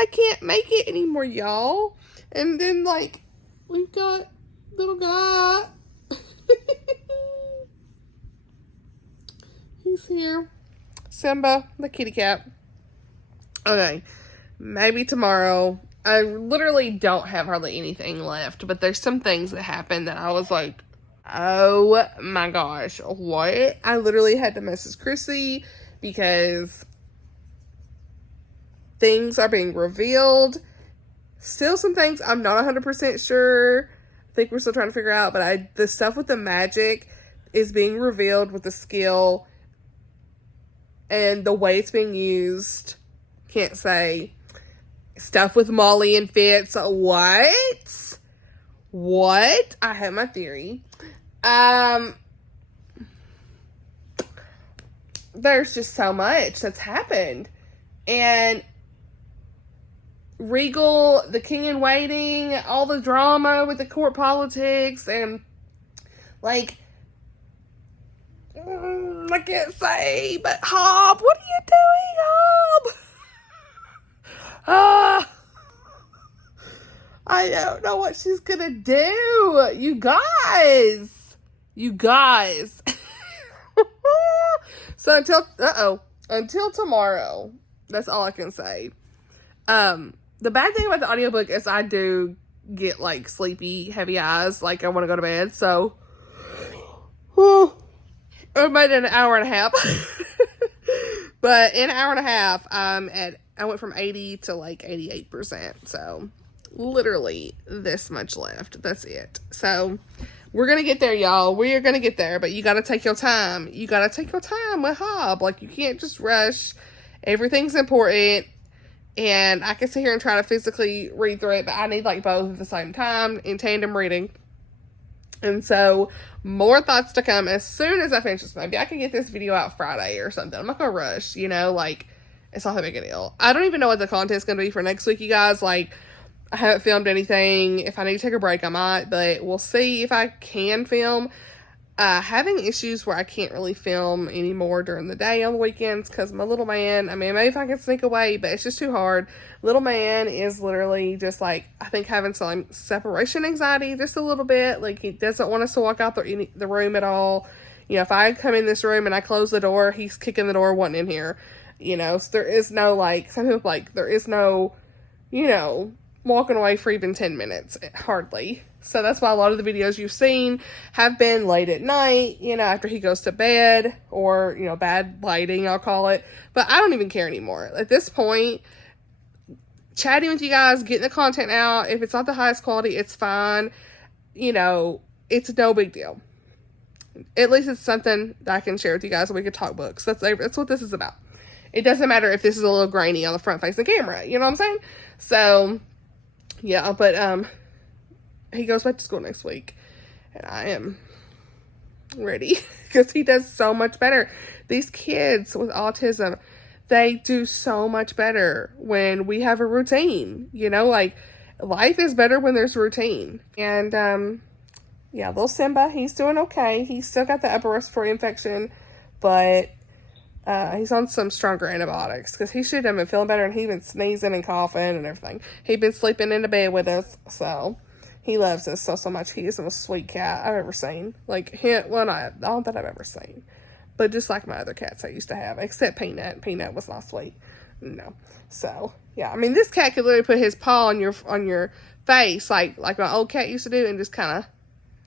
I can't make it anymore, y'all. And then, like, we've got little guy. He's here. Simba, the kitty cat. Okay. Maybe tomorrow. I literally don't have hardly anything left, but there's some things that happened that I was like, oh my gosh, what? I literally had to message Chrissie because things are being revealed. Still some things I'm not 100% sure. I think we're still trying to figure out, but the stuff with the magic is being revealed with the skill and the way it's being used. Can't say. Stuff with Molly and Fitz. What? What? I have my theory. There's just so much that's happened. And Regal, the king in waiting, all the drama with the court politics, and like, I can't say, but Hobb, what are you doing, Hobb? I don't know what she's gonna do. You guys. So until tomorrow, that's all I can say. The bad thing about the audiobook is I do get like sleepy, heavy eyes, like I want to go to bed. So I made it an hour and a half. But in an hour and a half, I went from 80 to like 88%. So literally this much left. That's it. So we're going to get there, y'all. We are going to get there, but you got to take your time. You got to take your time with Hobb. Like, you can't just rush. Everything's important. And I can sit here and try to physically read through it, but I need like both at the same time in tandem reading. And so more thoughts to come as soon as I finish this. Maybe I can get this video out Friday or something. I'm not going to rush, you know, like it's not that big a deal. I don't even know what the content's going to be for next week, you guys. Like, I haven't filmed anything. If I need to take a break, I might, but we'll see if I can film. Having issues where I can't really film anymore during the day on the weekends because my little man, I mean, maybe if I can sneak away, but it's just too hard. Little man is literally just like, I think having some separation anxiety just a little bit. Like, he doesn't want us to walk out the room at all. You know, if I come in this room and I close the door, he's kicking the door, wanting in here. You know, so there is no, like, some people, like, there is no, you know, walking away for even 10 minutes, hardly. So that's why a lot of the videos you've seen have been late at night, you know, after he goes to bed, or, you know, bad lighting, I'll call it. But I don't even care anymore. At this point, chatting with you guys, getting the content out, if it's not the highest quality, it's fine. You know, it's no big deal. At least it's something that I can share with you guys, and we can talk books. That's what this is about. It doesn't matter if this is a little grainy on the front facing camera. You know what I'm saying? So, yeah, but, he goes back to school next week, and I am ready, because he does so much better. These kids with autism, they do so much better when we have a routine, you know, like, life is better when there's routine. And, yeah, little Simba, he's doing okay. He's still got the upper respiratory infection, but, he's on some stronger antibiotics, because he should have been feeling better, and he's been sneezing and coughing and everything. He'd been sleeping in the bed with us, so he loves us so much. He is the most sweet cat I've ever seen. Like, well, I don't think I've ever seen, but just like my other cats I used to have, except Peanut. Peanut was not sweet. No. So, yeah, I mean, this cat could literally put his paw on your face, like my old cat used to do, and just kind of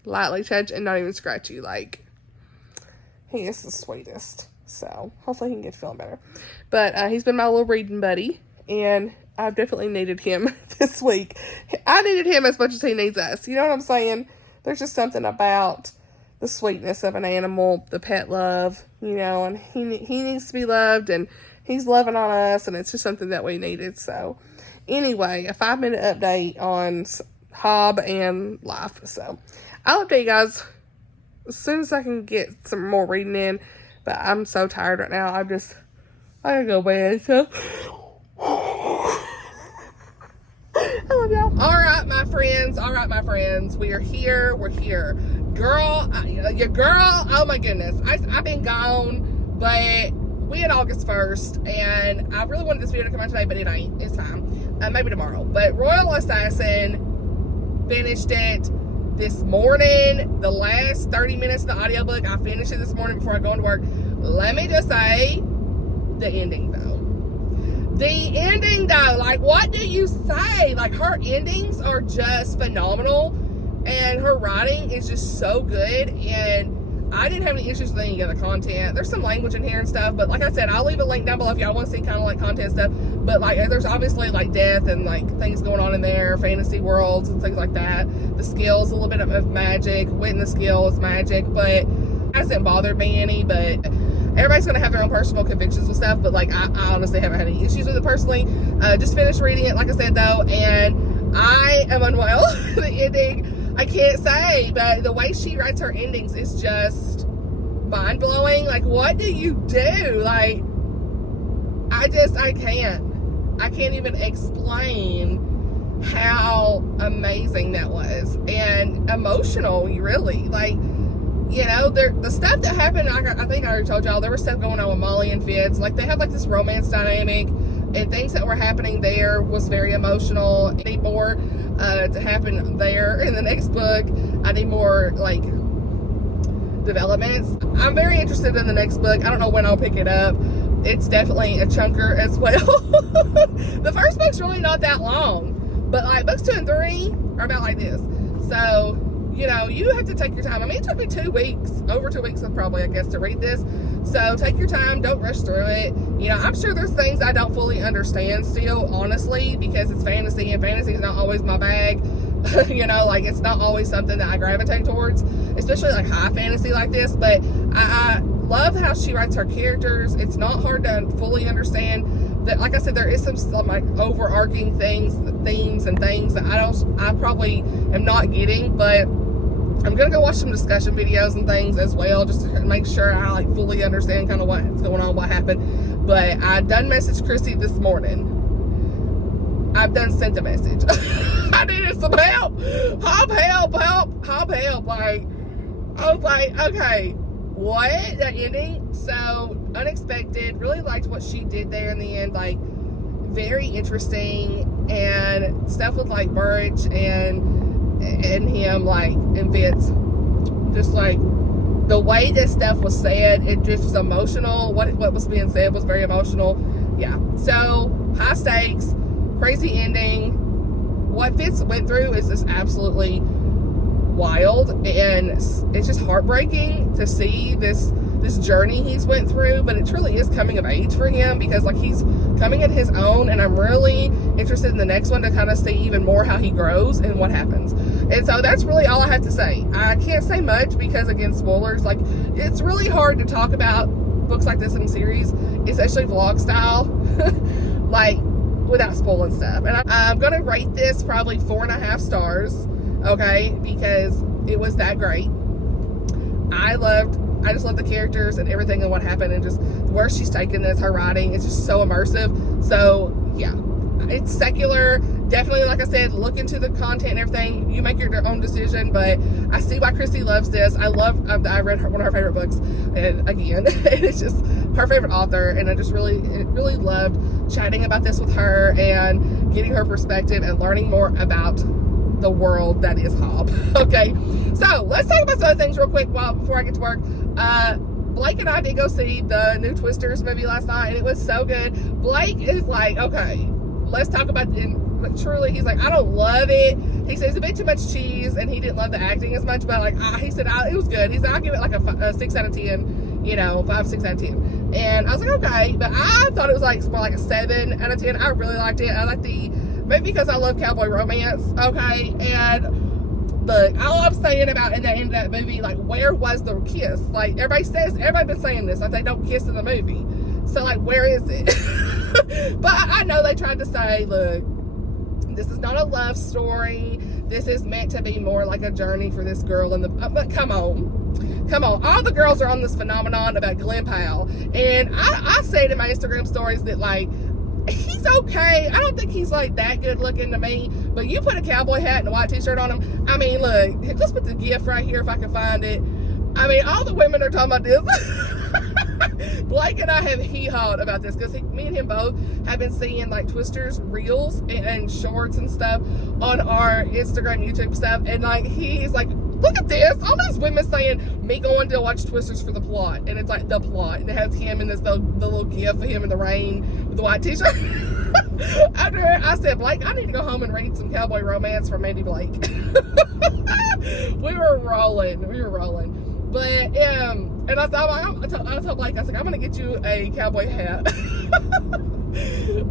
lightly touch and not even scratch you. Like, he is the sweetest. So, hopefully he can get feeling better. But, he's been my little reading buddy, and I've definitely needed him this week. I needed him as much as he needs us. You know what I'm saying? There's just something about the sweetness of an animal, the pet love, you know, and he needs to be loved, and he's loving on us, and it's just something that we needed. So, anyway, a 5-minute update on Hobb and life. So, I'll update you guys as soon as I can get some more reading in, but I'm so tired right now. I gotta go to bed, so... I love y'all. All right, my friends. We are here. We're here. Girl, your girl, oh my goodness. I've been gone, but we had August 1st, and I really wanted this video to come out today, but it ain't. It's fine. Maybe tomorrow. But Royal Assassin, finished it this morning. The last 30 minutes of the audiobook, I finished it this morning before I go into work. Let me just say, the ending, though. The ending, though, like, what do you say? Like, her endings are just phenomenal, and her writing is just so good, and I didn't have any issues with any of the content. There's some language in here and stuff, but like I said, I'll leave a link down below if y'all want to see kind of like content stuff, but like, there's obviously like death and like things going on in there, fantasy worlds and things like that. The skills, a little bit of magic, witness skills, magic, but it hasn't bothered me any, but... Everybody's going to have their own personal convictions and stuff, but, like, I honestly haven't had any issues with it personally. Just finished reading it, like I said, though, and I am unwell. The ending, I can't say, but the way she writes her endings is just mind-blowing. Like, what do you do? Like, I can't even explain how amazing that was, and emotional, really. Like, you know, the stuff that happened, I think I already told y'all, there was stuff going on with Molly and Fitz. Like, they had, like, this romance dynamic, and things that were happening there was very emotional. I need more to happen there in the next book. I need more, like, developments. I'm very interested in the next book. I don't know when I'll pick it up. It's definitely a chunker as well. The first book's really not that long, but, like, books 2 and 3 are about like this. So... you know, you have to take your time. I mean, it took me 2 weeks, over 2 weeks probably, I guess, to read this. So take your time, don't rush through it. You know, I'm sure there's things I don't fully understand still, honestly, because it's fantasy, and fantasy is not always my bag. You know, like, it's not always something that I gravitate towards, especially like high fantasy like this. But I love how she writes her characters. It's not hard to fully understand. That, like I said, there is some like overarching themes and things that I probably am not getting, but I'm gonna go watch some discussion videos and things as well, just to make sure I like fully understand kind of what's going on, what happened. But I done messaged Chrissie this morning. I've done sent a message. I needed some help. Hobb, help. Like, I was like, okay, what? That ending? So unexpected. Really liked what she did there in the end. Like, very interesting, and stuff with like Burrage and him, like, and Fitz, just like the way this stuff was said, it just was emotional. What was being said was very emotional. Yeah. So high stakes, crazy ending. What Fitz went through is just absolutely wild, and it's just heartbreaking to see this journey he's went through, but it truly is coming of age for him, because like he's coming at his own, and I'm really interested in the next one to kind of see even more how he grows and what happens. And so that's really all I have to say. I can't say much because, again, spoilers. Like, it's really hard to talk about books like this in series, especially vlog style, like without spoiling stuff. And I'm gonna rate this probably 4.5 stars, okay, because it was that great. I just love the characters and everything and what happened, and just where she's taken this, her writing, it's just so immersive. So yeah, it's secular. Definitely, like I said, look into the content and everything. You make your own decision, but I see why Chrissie loves this. I read one of her favorite books, and again, it's just her favorite author, and I just really loved chatting about this with her and getting her perspective and learning more about the world that is Hobb. Okay, so let's talk about some other things real quick before I get to work. Blake and I did go see the new Twisters movie last night, and it was so good. Blake is like, okay, let's talk about it. But truly, he's like, I don't love it. He says a bit too much cheese, and he didn't love the acting as much, but like, he said it was good. He said, I'll give it like a 6 out of 10, 5, 6 out of 10. And I was like, okay, but I thought it was like more like a 7 out of 10. I really liked it. I like maybe because I love cowboy romance, okay, and all I'm saying about in the end of that movie, like, where was the kiss? Like, everybody been saying this, like, they don't kiss in the movie. So, like, where is it? But I know they tried to say, look, this is not a love story. This is meant to be more like a journey for this girl. But come on. All the girls are on this phenomenon about Glen Powell. And I said in my Instagram stories that, like, he's okay. I don't think he's like that good looking to me, but you put a cowboy hat and a white t-shirt on him. I mean, look, just put the gif right here if I can find it. I mean, all the women are talking about this. Blake and I have hee-hawed about this because me and him both have been seeing like Twisters reels and shorts and stuff on our Instagram, YouTube stuff, and like he's like, look at this, all these women saying me going to watch Twisters for the plot, and it's like the plot, and it has him in this the little gif of him in the rain with the white t-shirt. After I said, Blake, I need to go home and read some cowboy romance from Mandy Blake. we were rolling. But and I told Blake, I was like, I'm gonna get you a cowboy hat.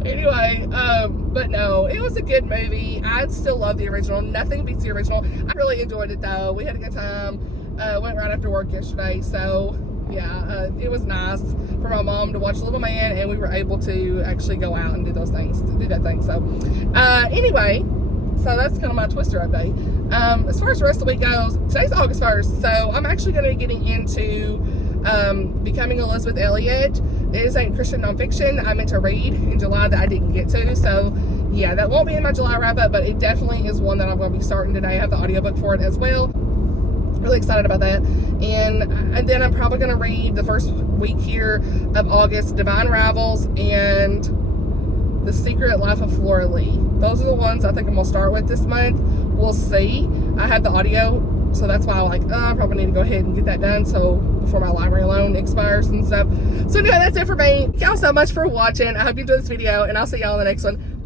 Anyway, but no, it was a good movie. I still love the original. Nothing beats the original. I really enjoyed it though. We had a good time. Went right after work yesterday, so yeah, it was nice for my mom to watch Little Man, and we were able to actually go out and do that thing. So anyway, so that's kind of my Twister update. As far as the rest of the week goes, today's August 1st, so I'm actually going to be getting into Becoming Elizabeth Elliot. It is a Christian nonfiction I meant to read in July that I didn't get to, so yeah, that won't be in my July wrap-up, but it definitely is one that I'm going to be starting today. I have the audiobook for it as well. Really excited about that. And then I'm probably going to read the first week here of August, Divine Rivals and The Secret Life of Flora Lee. Those are the ones I think I'm going to start with this month. We'll see. I have the audio, so that's why I'm like, I probably need to go ahead and get that done so before my library loan expires and stuff. So anyway, that's it for me. Thank y'all so much for watching. I hope you enjoyed this video, and I'll see y'all in the next one.